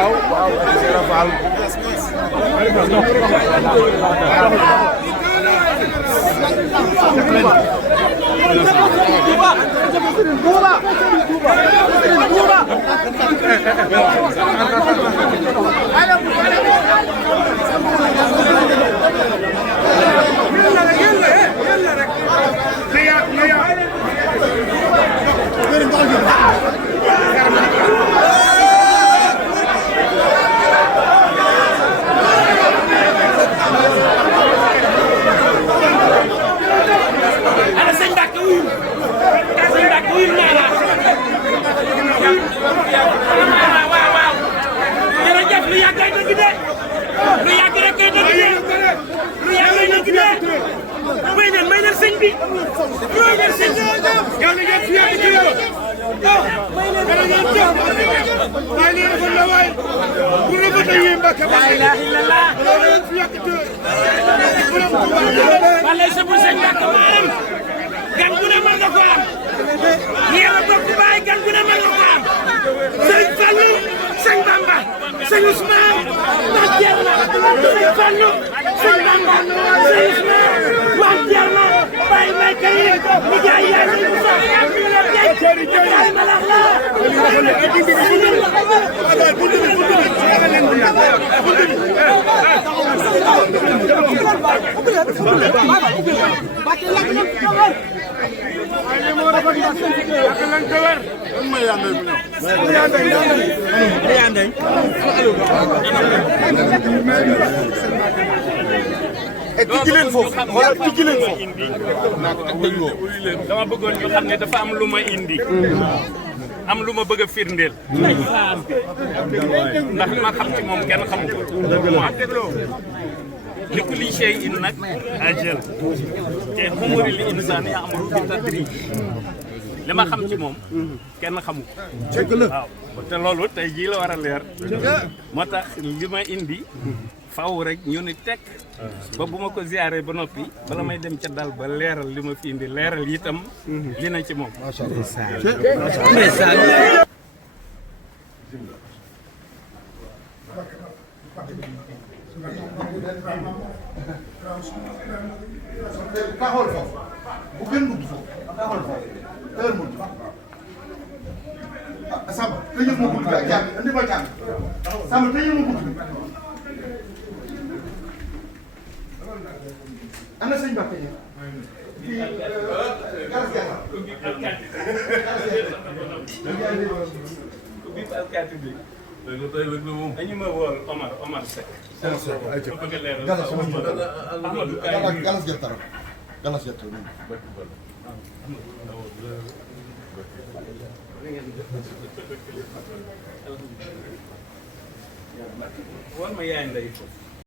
waaw waaw Cheikh Fall Sëñ Ousmane wax jeex na sëñ Fallou sëñ Bamba sëñ Ousmane wax jeex na bàyyi may kayit di jaay yaay sëñ Moussa jaay malax la tijji leen foofu xoolal tijji leen foofu dama bëggoon ñu xam ne dafa am lu ma indi am lu ma bëgg a firndeel ndax ma xam ci moom kenn xamu ko li kulli shay'in nag ajal te umuri li insaan ya'muru bi tadrij li ma xam ci moom kenn xamu ko waaw te loolu tey jii la war a leer moo tax li ma indi faw rek ñu ni tekk ba bu ma ko ziyaare ba noppi bala may dem ca dal ba leeral li ma fi indi leeral itam li na ci moom taxawal foofu bu gën dugg foofu taxawal foofu heure mu Samba tëjee ma bunt bi ak jàng indi ma jàng Samba tëjee ma bunt bi ana sëñ Ba tëjee fii garas dañu ma wool Omar Seck galas gertara galas gertara wool ma yaay ndey foofu